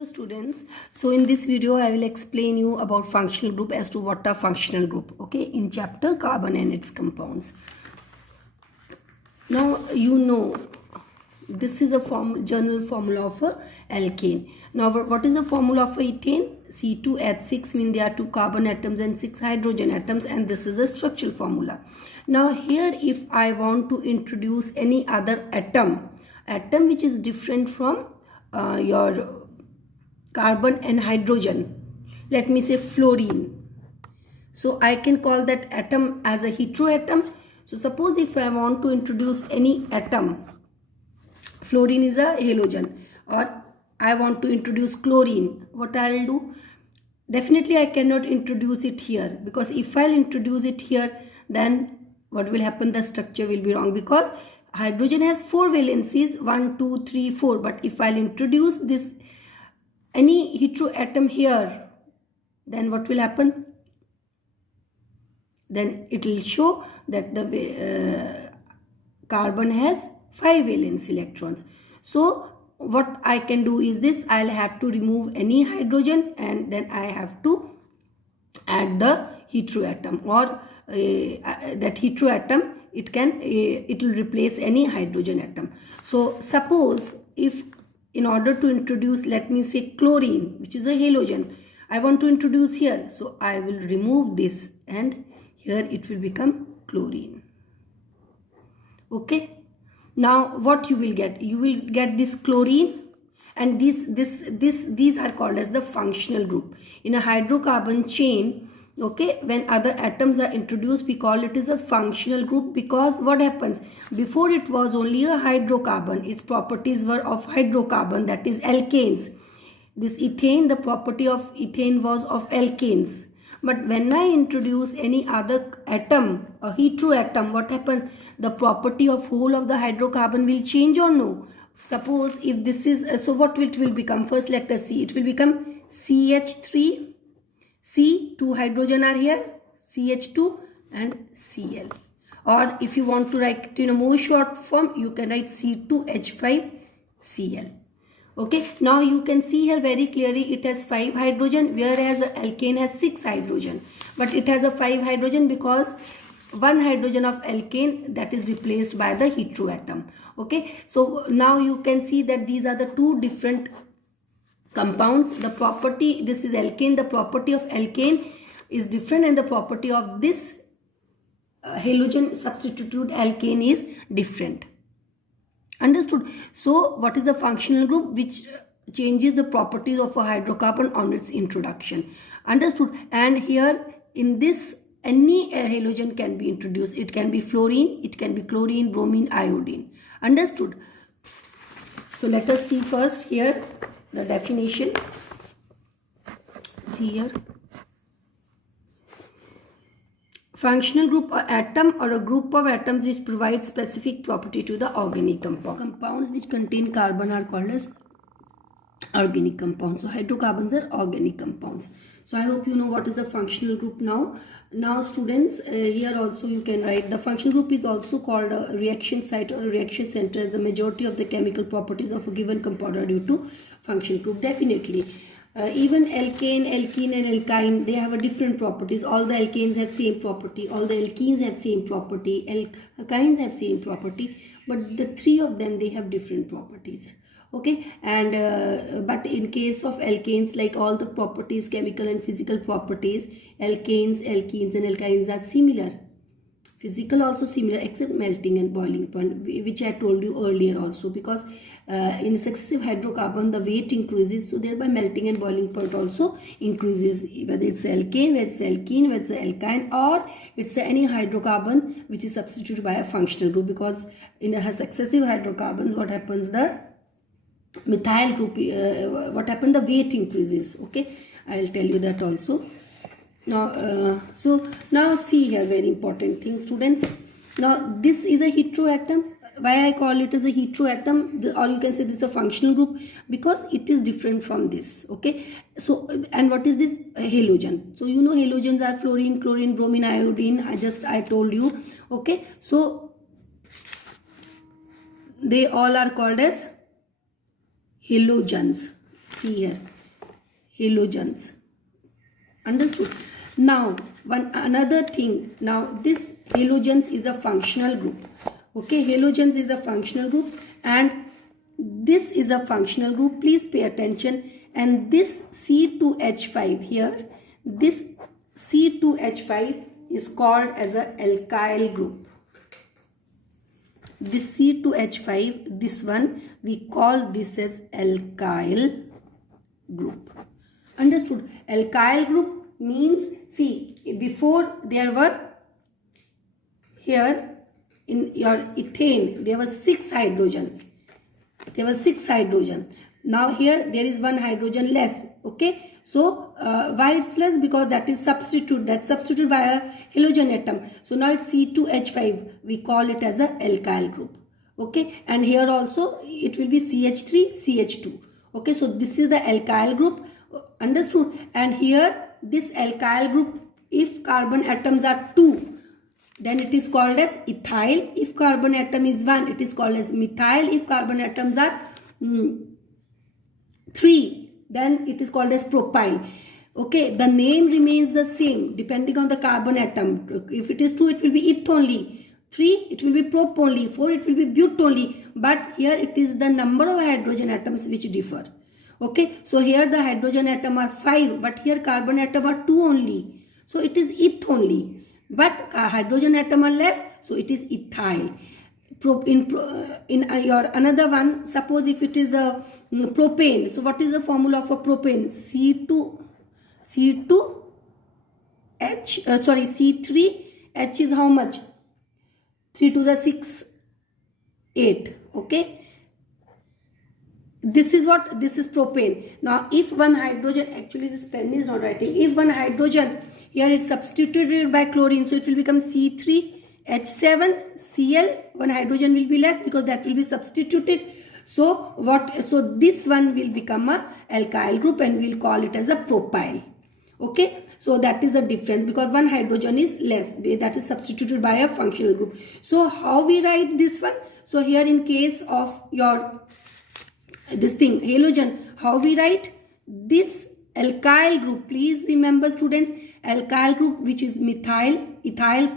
Students, so in this video I will explain you about functional group as to what are functional group, okay, in chapter carbon and its compounds. Now this is a general formula of a alkane. Now what is the formula of a ethane? C2H6 means there are 2 carbon atoms and 6 hydrogen atoms, and this is the structural formula. Now here if I want to introduce any other atom which is different from your carbon and hydrogen, let me say fluorine, so I can call that atom as a heteroatom. So suppose if I want to introduce any atom, fluorine is a halogen, or I want to introduce chlorine, what I'll do? Definitely I cannot introduce it here, because if I'll introduce it here, then what will happen? The structure will be wrong, because hydrogen has 4 valencies, 1 2 3 4, but if I'll introduce this any heteroatom here, then what will happen? Then it will show that the carbon has 5 valence electrons. So what I can do is this: I'll have to remove any hydrogen and then I have to add the heteroatom, or that heteroatom, it will replace any hydrogen atom. So suppose if in order to introduce, let me say chlorine, which is a halogen, I want to introduce here, so I will remove this and here it will become chlorine. Okay, now what you will get? You will get this chlorine, and these are called as the functional group. In a hydrocarbon chain, okay, when other atoms are introduced, we call it as a functional group, because what happens? Before it was only a hydrocarbon, its properties were of hydrocarbon, that is alkanes. This ethane, the property of ethane was of alkanes. But when I introduce any other atom, a heteroatom, what happens? The property of whole of the hydrocarbon will change or no? Suppose if this is, so what it will become? First let us see, it will become CH3, C, 2 hydrogen are here, CH2 and Cl. Or if you want to write it in a more short form, you can write C2H5Cl. Okay, now you can see here very clearly it has 5 hydrogen, whereas alkane has 6 hydrogen. But it has a 5 hydrogen because 1 hydrogen of alkane, that is replaced by the heteroatom. Okay, so now you can see that these are the 2 different compounds. The property, this is alkane, the property of alkane is different, and the property of this halogen substituted alkane is different. Understood? So what is a functional group? Which changes the properties of a hydrocarbon on its introduction. Understood? And here in this, any halogen can be introduced. It can be fluorine, it can be chlorine, bromine, iodine. Understood? So let us see first here the definition. See here. Functional group, or atom or a group of atoms which provide specific property to the organic compound. Compounds which contain carbon are called as organic compounds. So hydrocarbons are organic compounds. So I hope you know what is a functional group now. Now students, here also you can write the functional group is also called a reaction site or a reaction center, as the majority of the chemical properties of a given compound are due to functional group. Definitely. Even alkane, alkene and alkyne, they have a different properties. All the alkanes have same property, all the alkenes have same property, alkynes have same property, but the 3 of them, they have different properties. Okay, and but in case of alkanes, like all the properties, chemical and physical properties, alkanes, alkenes and alkynes are similar. Physical also similar, except melting and boiling point, which I told you earlier also, because in successive hydrocarbon the weight increases, so thereby melting and boiling point also increases, whether it's alkane, whether it's alkene, whether it's alkyne, or it's any hydrocarbon which is substituted by a functional group. Because in a successive hydrocarbons, what happens? The methyl group, what happens? The weight increases. Okay, I'll tell you that also. Now, so now see here, very important thing, students. Now this is a heteroatom. Why I call it as a heteroatom, or you can say this is a functional group, because it is different from this. Okay, so and what is this? A halogen. So you know halogens are fluorine, chlorine, bromine, iodine. I told you. Okay, so they all are called as halogens. see here, halogens. Understood? Now another thing, now this halogens is a functional group. Okay, halogens is a functional group and this is a functional group. Please pay attention. And this C2H5 here, this C2H5 is called as a alkyl group. This C2H5, this one, we call this as alkyl group. Understood? Alkyl group means, see, before there were, here in your ethane, there were 6 hydrogen. There were 6 hydrogen. Now here there is 1 hydrogen less. Okay, so why it's less? Because that is substitute. That's substituted by a halogen atom. So now it's C2H5. We call it as a alkyl group. Okay, and here also it will be CH3, CH2. Okay, so this is the alkyl group. Understood? And here this alkyl group, if carbon atoms are 2, then it is called as ethyl. If carbon atom is 1, it is called as methyl. If carbon atoms are 3, then it is called as propyl. Okay, the name remains the same depending on the carbon atom. If it is 2, it will be eth only. 3, it will be prop only. 4, it will be but only. But here it is the number of hydrogen atoms which differ. Okay, so here the hydrogen atom are 5, but here carbon atom are 2 only. So it is eth only. But hydrogen atom are less, so it is ethyl. In your another one, suppose if it is a propane, so what is the formula for propane? C3H is how much? 3 to the 6, 8. Okay, this is what, this is propane. Now if one hydrogen, actually this pen is not writing, if one hydrogen here is substituted by chlorine, so it will become C3H7Cl. One hydrogen will be less because that will be substituted. So so this one will become a alkyl group and we'll call it as a propyl. Okay, so that is the difference, because one hydrogen is less, that is substituted by a functional group. So how we write this one? So here in case of your this thing halogen, how we write this alkyl group? Please remember students, alkyl group, which is methyl, ethyl,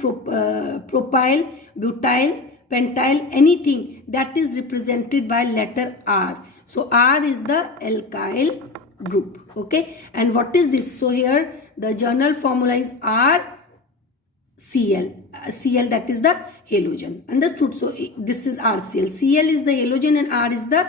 propyl, butyl, pentyl, anything that is represented by letter R. So R is the alkyl group. Okay, and what is this? So here the journal formula is RCl. Cl, that is the halogen. Understood? So this is RCl. Cl is the halogen and R is the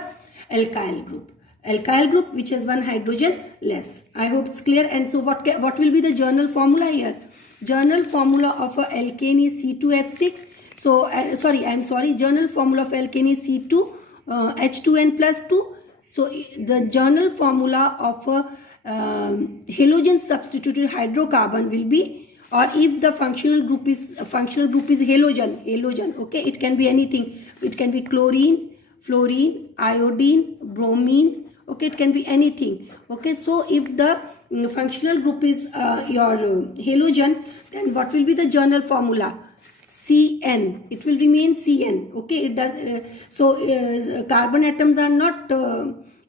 alkyl group. Alkyl group which has 1 hydrogen less. I hope it's clear. And so what will be the journal formula here? Journal formula of a alkane is C2H6. So journal formula of alkane is C2H2N plus 2. So the journal formula of a halogen substituted hydrocarbon will be, or if the functional group is halogen. Okay, it can be anything. It can be chlorine, fluorine, iodine, bromine. Okay, it can be anything. Okay, so if the functional group is your halogen, then what will be the journal formula? Cn. It will remain Cn. Okay, it does. Carbon atoms are not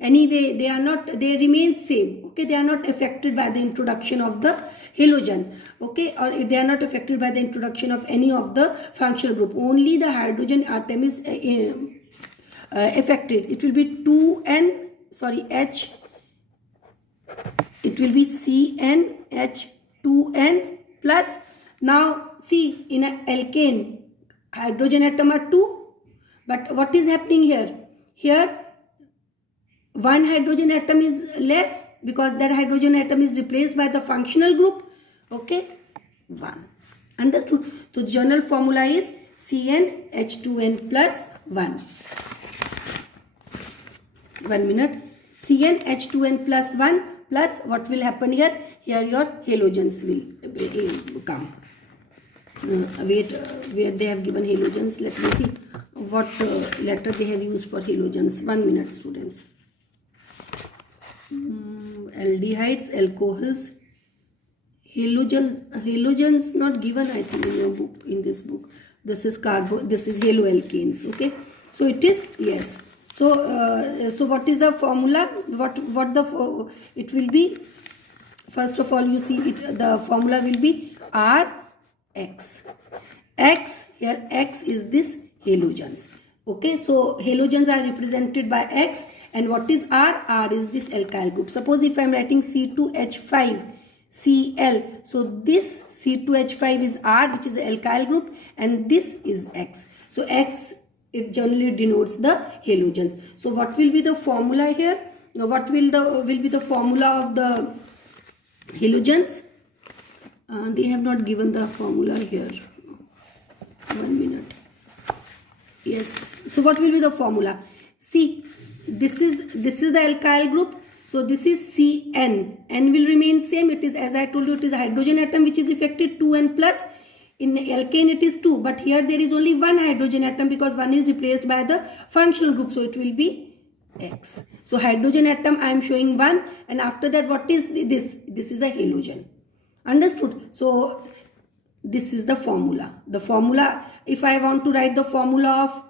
anyway. They remain same. Okay, they are not affected by the introduction of the halogen. Okay, or they are not affected by the introduction of any of the functional group. Only the hydrogen atom is affected. It will be H. It will be CnH2n plus. Now see, in an alkane, hydrogen atom are 2, but what is happening here? Here 1 hydrogen atom is less because that hydrogen atom is replaced by the functional group. Okay, 1. Understood? So journal formula is CnH2n plus 1. 1 minute. CnH2n plus 1 plus what will happen here? Here your halogens will come. Wait, where they have given halogens, let me see what letter they have used for halogens. 1 minute, students. Aldehydes, alcohols, halogens not given, I think, in your book, in this book. This is haloalkanes. Okay, so it is, yes. So what is the formula? It will be, first of all, you see it, the formula will be Rx. X, here X is this halogens. Okay, so halogens are represented by X, and what is R? R is this alkyl group. Suppose if I am writing C2H5Cl, so this C2H5 is R, which is the alkyl group, and this is X. So X, it generally denotes the halogens. So what will be the formula here? What will be the formula of the halogens? They have not given the formula here. 1 minute. Yes. So what will be the formula? See, this is the alkyl group. So this is Cn. N will remain same. It is, as I told you, it is a hydrogen atom which is affected 2n plus. In alkane it is 2, but here there is only one hydrogen atom because one is replaced by the functional group. So it will be X. So hydrogen atom I am showing 1, and after that what is this? This is a halogen. Understood? So this is the formula. The formula, if I want to write the formula of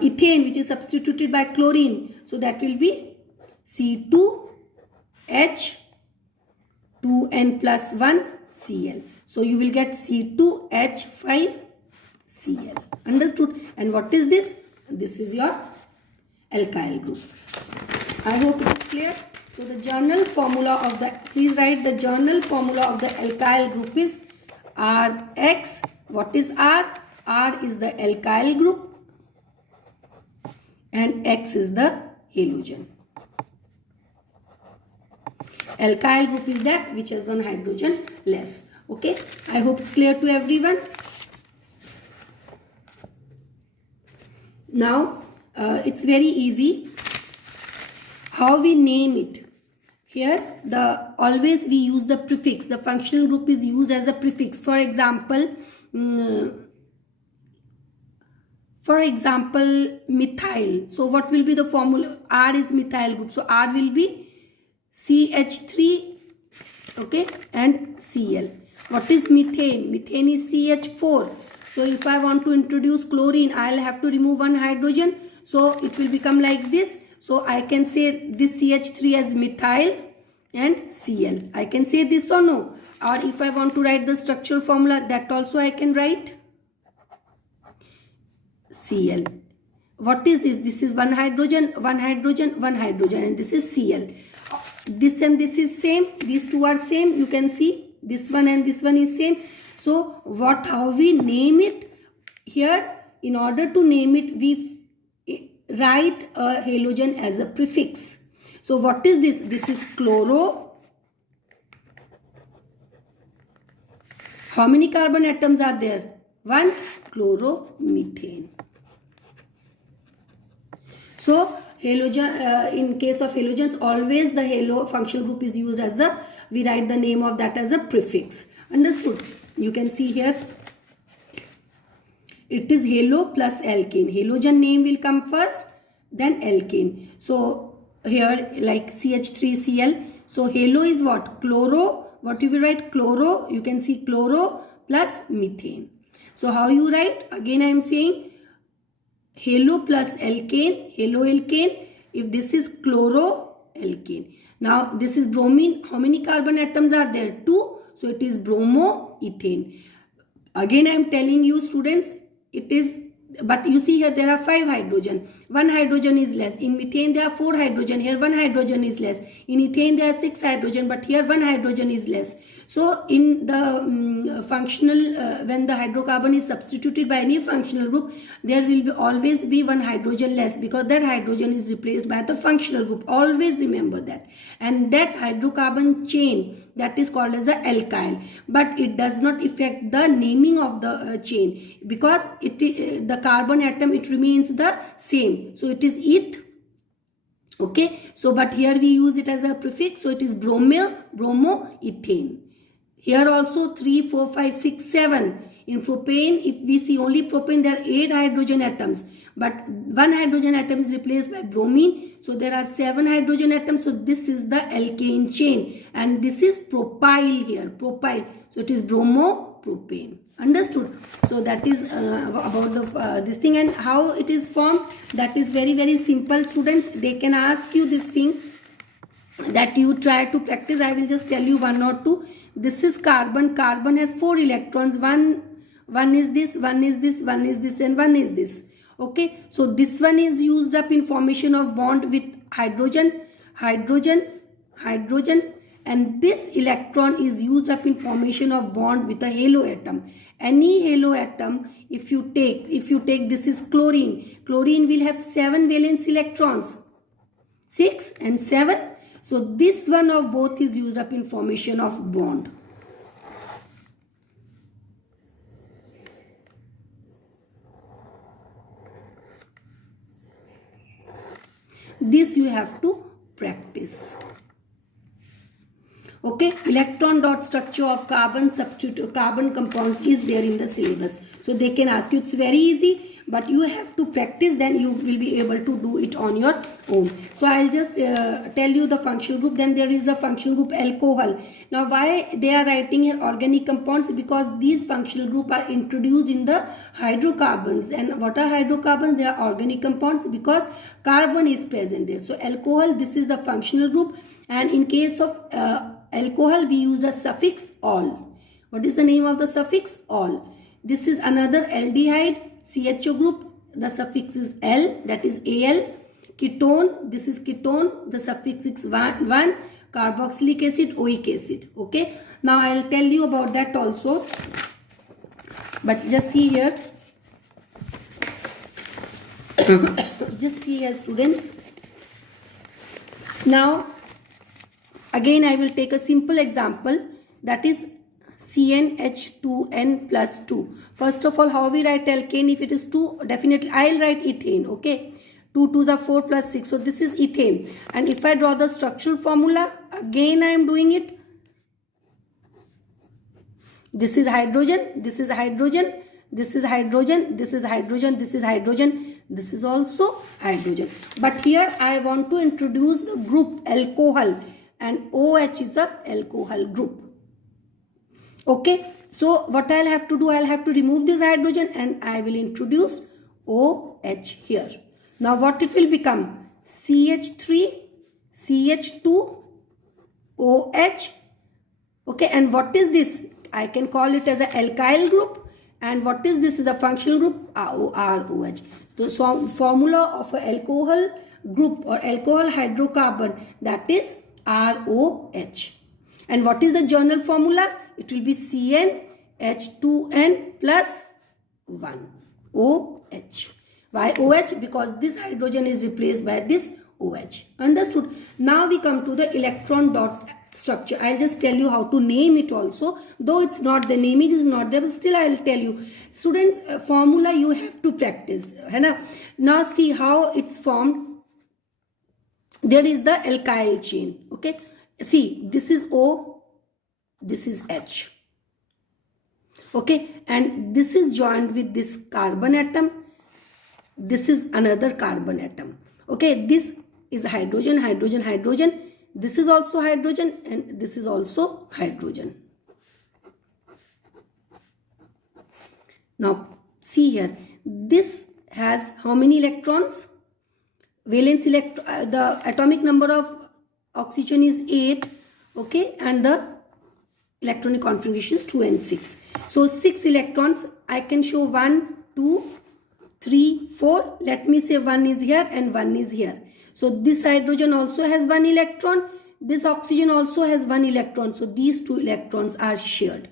ethane, which is substituted by chlorine, so that will be C2H2n plus 1 Cl. So you will get C2H5Cl. Understood? And what is this? This is your alkyl group. I hope it is clear. So the journal formula of the, please write the journal formula of the alkyl group is Rx. What is R? R is the alkyl group and X is the halogen. Alkyl group is that which has one hydrogen less. Okay, I hope it's clear to everyone. Now it's very easy how we name it. Here always we use the prefix. The functional group is used as a prefix. For example, methyl. So what will be the formula? R is methyl group. So R will be CH3, okay, and Cl. What is methane? Methane is CH4. So if I want to introduce chlorine, I'll have to remove one hydrogen. So it will become like this. So I can say this CH3 as methyl and Cl. I can say this or no. Or if I want to write the structural formula, that also I can write Cl. What is this? This is one hydrogen, one hydrogen, one hydrogen, and this is Cl. This and this is same. These two are same. You can see this one and this one is same. So how we name it? Here, in order to name it, we write a halogen as a prefix. So what is this? This is chloro. How many carbon atoms are there? 1. Chloromethane. So halogen, in case of halogens, always the halo functional group is used as the, we write the name of that as a prefix. Understood? You can see here it is halo plus alkane. Halogen name will come first, then alkane. So here like CH3Cl. So halo is what? Chloro. What you will write? Chloro. You can see chloro plus methane. So how you write? Again I am saying halo plus alkane, halo alkane. If this is chloro alkane. Now this is bromine. How many carbon atoms are there? 2. So it is bromoethane. Again I am telling you students, it is, but you see here there are 5 hydrogen. 1 hydrogen is less. In methane there are 4 hydrogen. Here 1 hydrogen is less. In ethane there are 6 hydrogen, but here 1 hydrogen is less. So in the functional, when the hydrocarbon is substituted by any functional group, there will always be 1 hydrogen less, because that hydrogen is replaced by the functional group. Always remember that. And that hydrocarbon chain, that is called as a alkyl, but it does not affect the naming of the chain, because the carbon atom, it remains the same. So it is eth. Okay, so but here we use it as a prefix, so it is bromoethane. Here also 3, 4, 5, 6, 7. In propane, if we see only propane, there are 8 hydrogen atoms, but 1 hydrogen atom is replaced by bromine. So there are 7 hydrogen atoms. So this is the alkane chain, and this is propyl here, propyl. So it is bromo propane. Understood? So that is about the this thing, and how it is formed. That is very, very simple, students. They can ask you this thing that you try to practice. I will just tell you one or two. This is carbon. Carbon has 4 electrons. One is this, one is this, one is this, and one is this. Okay, so this one is used up in formation of bond with hydrogen, and this electron is used up in formation of bond with a halo atom. Any halo atom, if you take this is chlorine. Chlorine will have 7 valence electrons, 6 and 7. So this one of both is used up in formation of bond. This you have to practice. Okay, electron dot structure of carbon substitute carbon compounds is there in the syllabus. So they can ask you. It's very easy, but you have to practice, then you will be able to do it on your own. So I'll just tell you the functional group. Then there is a functional group alcohol. Now why they are writing here organic compounds? Because these functional group are introduced in the hydrocarbons. And what are hydrocarbons? They are organic compounds because carbon is present there. So alcohol, this is the functional group, and in case of alcohol we use the suffix -ol. What is the name of the suffix? -ol. This is another aldehyde, CHO group. The suffix is L, that is Al. Ketone, this is ketone. The suffix is 1. Carboxylic acid, oic acid. Okay. Now I will tell you about that also. But just see here. Just see here, students. Now again I will take a simple example, that is CnH2n plus 2. First of all, how we write alkane? If it is 2, definitely I will write ethane. Okay, 2 2s are 4 plus 6. So this is ethane. And if I draw the structural formula, again I am doing it. This is hydrogen, this is hydrogen, this is hydrogen, this is hydrogen, this is hydrogen, this is also hydrogen. But here I want to introduce the group alcohol, and OH is a alcohol group. Okay, so what I'll have to do, I'll have to remove this hydrogen and I will introduce OH here. Now what it will become? CH3, CH2, OH. Okay, and what is this? I can call it as an alkyl group. And what is this? Is a functional group, ROH. So formula of an alcohol group or alcohol hydrocarbon, that is ROH. And what is the journal formula? It will be CnH2n plus 1, OH. Why OH? Because this hydrogen is replaced by this OH. Understood? Now we come to the electron dot structure. I'll just tell you how to name it also. Though it's not, the naming is not there, but still I'll tell you. Students, formula you have to practice. Now see how it's formed. There is the alkyl chain. Okay. See, this is O, this is H. Okay. And this is joined with this carbon atom. This is another carbon atom. Okay. This is hydrogen, hydrogen, hydrogen. This is also hydrogen and this is also hydrogen. Now see here, this has how many electrons? Valence electron, the atomic number of oxygen is 8, okay, and the electronic configuration is 2 and 6. So 6 electrons, I can show 1, 2, 3, 4. Let me say 1 is here and 1 is here. So this hydrogen also has 1 electron. This oxygen also has 1 electron. So these 2 electrons are shared.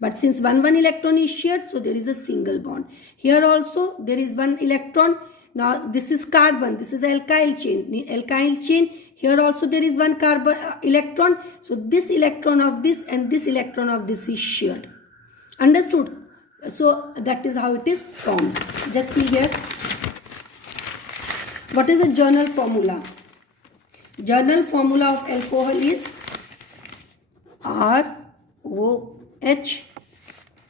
But since 1 electron is shared, so there is a single bond. Here also there is 1 electron. Now this is carbon. This is alkyl chain. Alkyl chain. Here also there is 1 carbon electron. So this electron of this and this electron of this is shared. Understood? So that is how it is formed. Just see here. What is the journal formula? Journal formula of alcohol is ROH.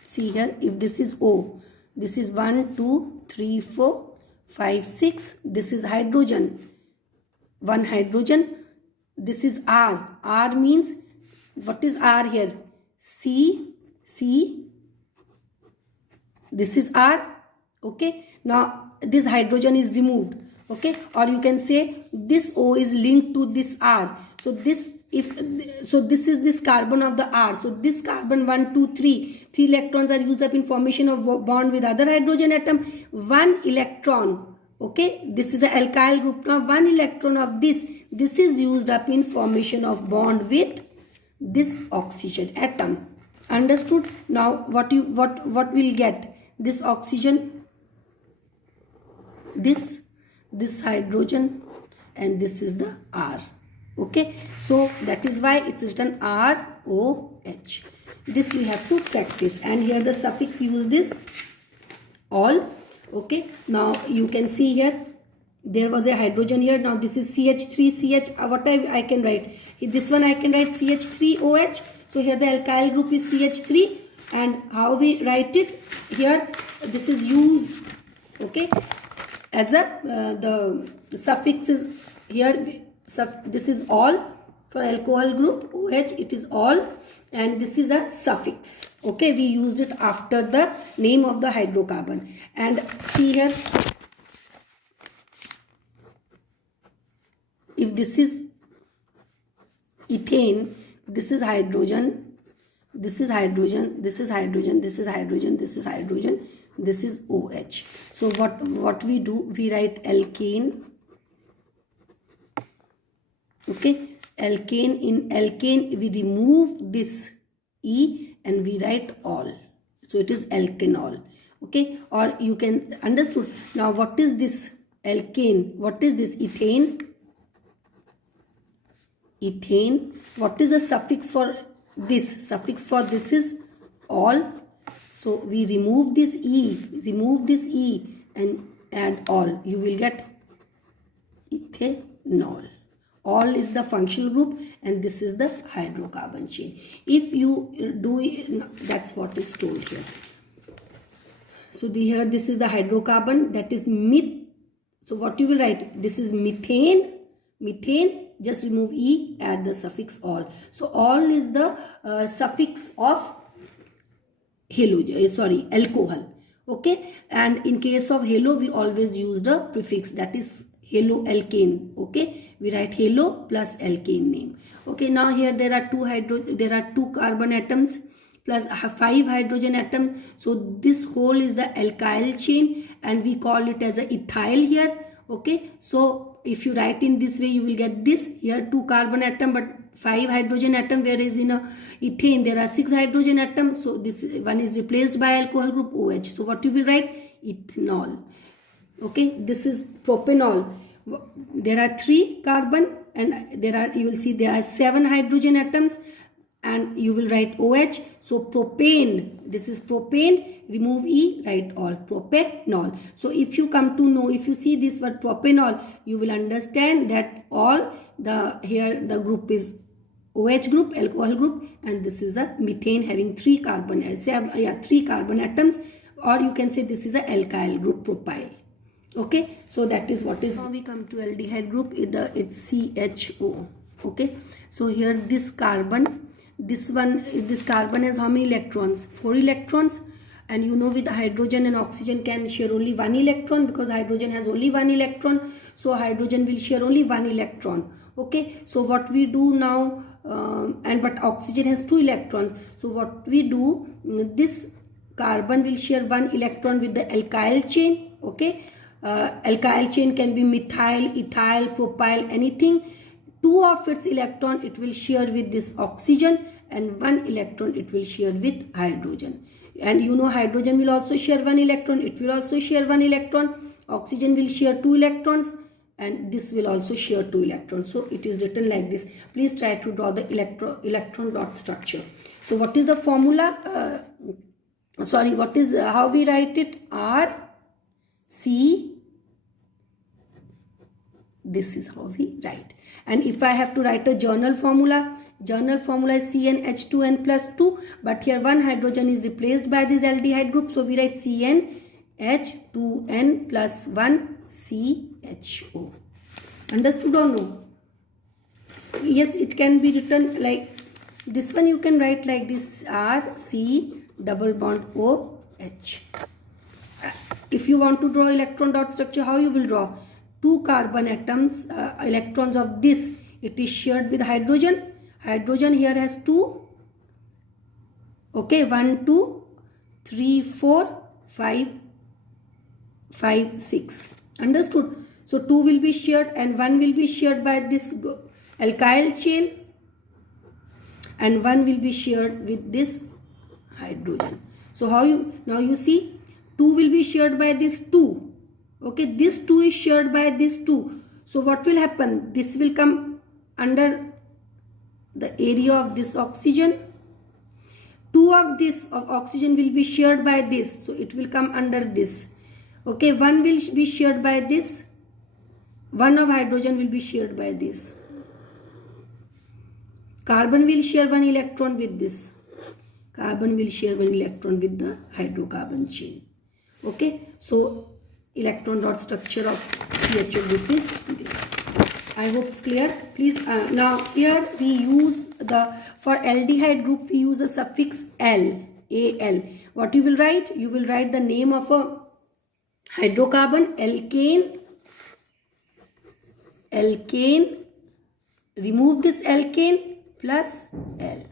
See here, if this is O, this is 1, 2, 3, 4, 5, 6. This is hydrogen. 1 hydrogen. This is R. R means, what is R here? C, this is R. Okay, now this hydrogen is removed. Okay, or you can say this O is linked to this R. So this, this is this carbon of the R. So this carbon 1 2 3 electrons are used up in formation of bond with other hydrogen atom. 1 electron, okay, this is a alkyl group. Now 1 electron of this is used up in formation of bond with this oxygen atom. Understood? Now what we'll get, this oxygen, this hydrogen, and this is the R. Okay, so that is why it's written ROH. This we have to practice, and here the suffix used is all. Okay, now you can see here there was a hydrogen here. Now this is CH3CH. What I can write? This one I can write CH3OH. So here the alkyl group is CH3, and how we write it here? This is used, okay, as a the suffix is here. This is all for alcohol group OH. It is all, and this is a suffix. Okay, we used it after the name of the hydrocarbon. And see here, if this is ethane, this is hydrogen, this is hydrogen, this is hydrogen, this is hydrogen, this is hydrogen, this is OH. So what we do, we write alkane. Okay, alkane. In alkane we remove this E and we write all. So it is alkanol. Okay, or you can understood. Now what is this alkane? What is this ethane? Ethane. What is the suffix for this? Suffix for this is all. So we remove this E, and add all. You will get ethanol. All is the functional group, and this is the hydrocarbon chain. If you do it, that's what is told here. So here this is the hydrocarbon, that is meth. So what you will write? This is methane. Methane, just remove E, add the suffix all. So all is the suffix of alcohol. Okay, and in case of halo we always use the prefix, that is haloalkane. Okay, we write halo plus alkane name. Okay, now here there are two carbon atoms plus 5 hydrogen atoms. So this whole is the alkyl chain, and we call it as a ethyl here. Okay, so if you write in this way, you will get this here 2 carbon atom but 5 hydrogen atom, whereas in a ethane there are 6 hydrogen atoms. So this one is replaced by alcohol group OH. So what you will write? Ethanol. Okay, this is propanol. There are 3 carbon, and you will see there are 7 hydrogen atoms, and you will write OH. So propane, this is propane, remove E, write all, propanol. So if you come to know, if you see this word propanol, you will understand that all here the group is OH group, alcohol group, and this is a methane having 3 carbon atoms, or you can say this is a alkyl group, propyl. Okay, so that is what is. Now we come to aldehyde group. It's CHO. Okay, so here this carbon has how many electrons? 4 electrons. And you know, with hydrogen and oxygen can share only 1 electron, because hydrogen has only 1 electron. So hydrogen will share only 1 electron. Okay, so what we do now, but oxygen has 2 electrons. So what we do, this carbon will share 1 electron with the alkyl chain. Okay, alkyl chain can be methyl, ethyl, propyl, anything. 2 of its electron it will share with this oxygen, and 1 electron it will share with hydrogen. And you know, hydrogen will also share 1 electron, it will also share 1 electron. Oxygen will share 2 electrons, and this will also share 2 electrons. So it is written like this. Please try to draw the electron dot structure. So what is the formula? What is how we write it? R C. This is how we write. And if I have to write a journal formula is CnH2n plus 2, but here 1 hydrogen is replaced by this aldehyde group, so we write CnH2n plus 1 CHO. Understood or no? Yes, it can be written like this one. You can write like this, R C double bond OH. If you want to draw electron dot structure, how you will draw? Two carbon atoms, electrons of this, it is shared with hydrogen. Hydrogen here has 2. Okay, 1, 2, 3, 4, 5, 5, 6. Understood? So 2 will be shared and 1 will be shared by this alkyl chain and 1 will be shared with this hydrogen. So how you, now you see 2 will be shared by this 2. Okay, this 2 is shared by this 2. So what will happen? This will come under the area of this oxygen. 2 of this of oxygen will be shared by this. So it will come under this. Okay, 1 will be shared by this. 1 of hydrogen will be shared by this. Carbon will share 1 electron with this. Carbon will share 1 electron with the hydrocarbon chain. Okay, so electron dot structure of CHO group is this. I hope it's clear. Please, now here we use for aldehyde group we use a suffix L, Al. What you will write? You will write the name of a hydrocarbon, alkane, remove this alkane plus L.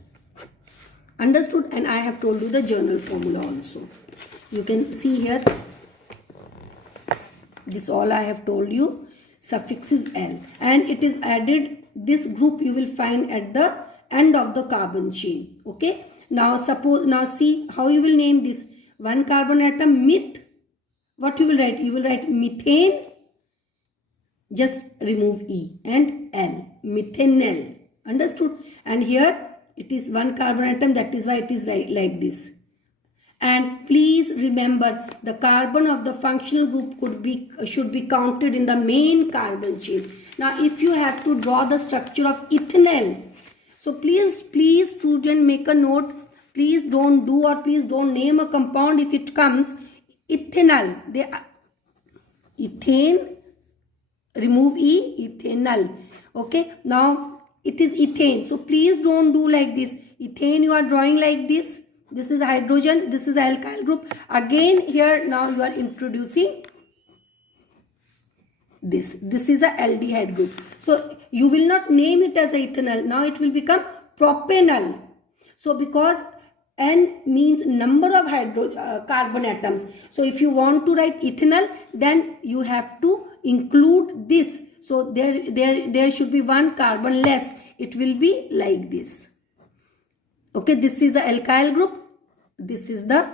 Understood? And I have told you the journal formula also. You can see here, this all I have told you. Suffix is L and it is added. This group you will find at the end of the carbon chain. Okay, now suppose, now see how you will name this. One carbon atom, meth. What you will write? You will write methane, just remove E, and L, methanol. Understood? And here it is one carbon atom, that is why it is like this. And please remember, the carbon of the functional group should be counted in the main carbon chain. Now if you have to draw the structure of ethanol, so please student, make a note. Please don't do, or please don't name a compound if it comes ethanol. Ethane, remove E, ethanol. Okay, now it is ethane. So please don't do like this. Ethane you are drawing like this. This is hydrogen, this is alkyl group. Again here now you are introducing this. This is a aldehyde group. So you will not name it as ethanol. Now it will become propanol. So because N means number of carbon atoms. So if you want to write ethanol, then you have to include this. So there should be one carbon less. It will be like this. Okay, this is the alkyl group. This is the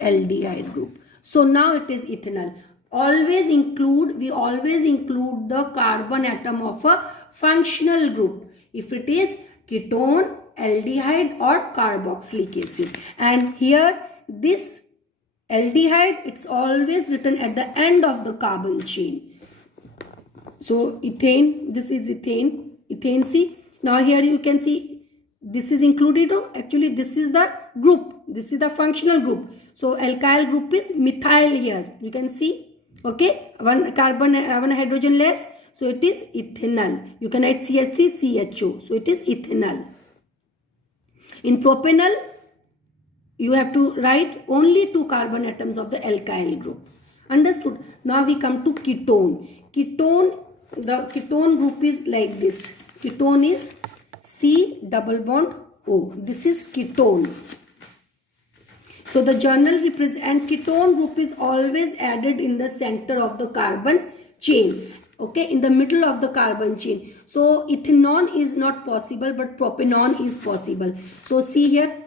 aldehyde group. So now it is ethanol. We always include the carbon atom of a functional group. If it is ketone, aldehyde or carboxylic acid. And here this aldehyde, it's always written at the end of the carbon chain. So ethane, this is ethane C. Now here you can see this is included. Actually this is the group. This is the functional group. So alkyl group is methyl here. You can see. Okay. One carbon, one hydrogen less. So it is ethanol. You can write CH3, CHO. So it is ethanol. In propanol, you have to write only 2 carbon atoms of the alkyl group. Understood? Now we come to ketone. The ketone group is like this. Ketone is C double bond O. This is ketone. So the journal represent ketone group is always added in the center of the carbon chain. Okay, in the middle of the carbon chain. So ethanol is not possible, but propanol is possible. So see here,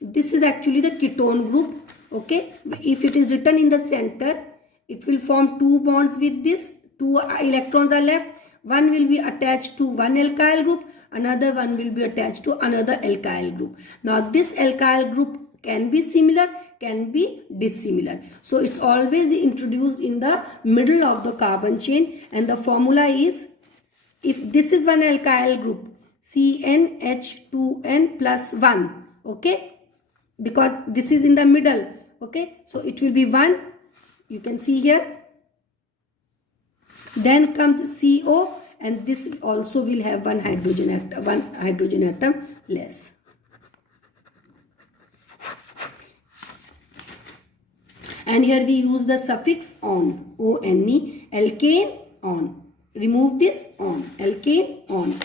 this is actually the ketone group. Okay, if it is written in the center, it will form 2 bonds with this. 2 electrons are left. One will be attached to one alkyl group, another one will be attached to another alkyl group. Now this alkyl group can be similar, can be dissimilar. So it's always introduced in the middle of the carbon chain, and the formula is, if this is one alkyl group, CnH2n plus 1. Okay, because this is in the middle. Okay, so it will be 1. You can see here. Then comes CO, and this also will have one hydrogen atom less. And here we use the suffix on, O-N-E, alkane, on. Remove this, on, alkane, on.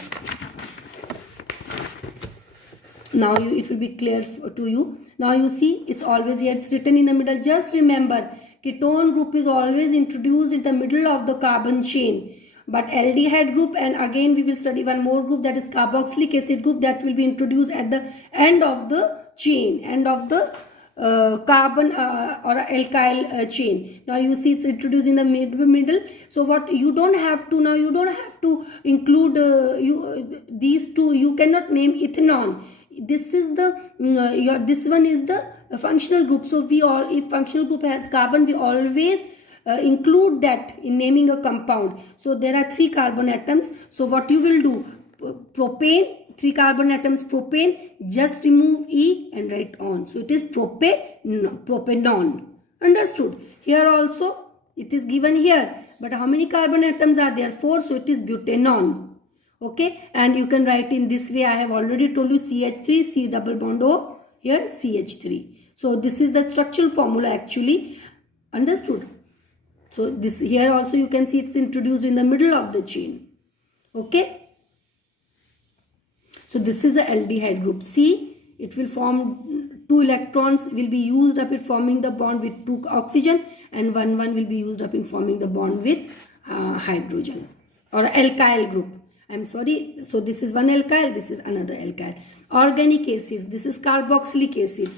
Now it will be clear to you. Now you see, it's always here, it's written in the middle. Just remember, ketone group is always introduced in the middle of the carbon chain. But aldehyde group, and again we will study one more group, that is carboxylic acid group, that will be introduced at the end of the chain, end of the carbon or alkyl chain. Now you see it's introduced in the middle. So what you don't have to, now you don't have to include these two. You cannot name ethanol. This is the this one is the functional group. So we all, if functional group has carbon, we always include that in naming a compound. So there are 3 carbon atoms. So what you will do, propane, 3 carbon atoms, propane, just remove E and write on. So it is propanone. Understood? Here also it is given here, but how many carbon atoms are there? 4. So it is butanone. Okay, and you can write in this way. I have already told you, CH3, C double bond O, here CH3. So this is the structural formula actually. Understood? So this here also you can see it's introduced in the middle of the chain. Okay. So this is a aldehyde group C. It will form 2 electrons will be used up in forming the bond with 2 oxygen, and one will be used up in forming the bond with hydrogen, or alkyl group. I'm sorry. So this is one alkyl, this is another alkyl. Organic acids, this is carboxylic acid.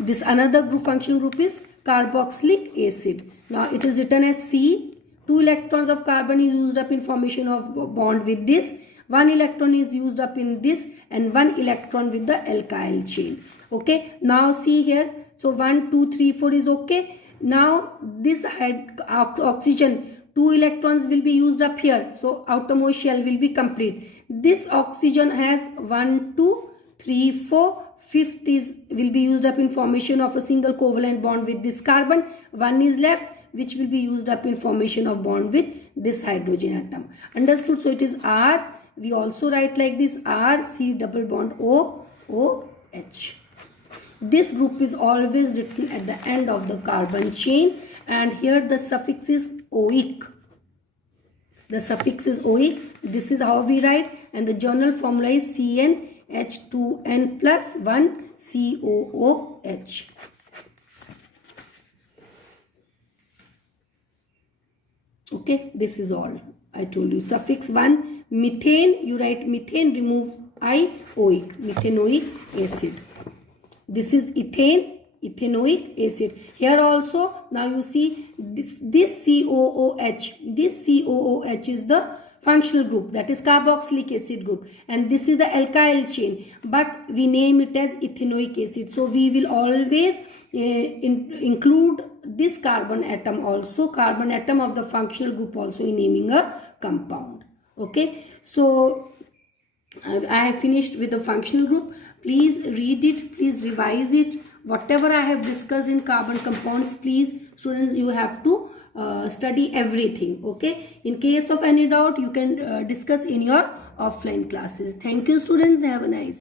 This another group, functional group is carboxylic acid. Now it is written as C. 2 electrons of carbon is used up in formation of bond with this. 1 electron is used up in this, and 1 electron with the alkyl chain. Okay. Now see here. So 1, 2, 3, 4 is okay. Now this oxygen, 2 electrons will be used up here. So outermost shell will be complete. This oxygen has 1, 2, 3, 4. 5th will be used up in formation of a single covalent bond with this carbon. 1 is left, which will be used up in formation of bond with this hydrogen atom. Understood? So it is R. We also write like this, R, C double bond O, O, H. This group is always written at the end of the carbon chain, and here the suffix is oic. The suffix is oic. This is how we write, and the journal formula is CnH2n plus 1 COOH. Okay, this is all. I told you. Suffix 1, methane, you write methane, remove I, oic, methanoic acid. This is ethane, ethanoic acid. Here also, now you see this COOH. This COOH is the functional group, that is carboxylic acid group, and this is the alkyl chain, but we name it as ethanoic acid. So we will always include this carbon atom also, carbon atom of the functional group also, in naming a compound. Okay, so I have finished with the functional group. Please read it, please revise it. Whatever I have discussed in carbon compounds, please students, you have to study everything. Okay, in case of any doubt, you can discuss in your offline classes. Thank you students, have a nice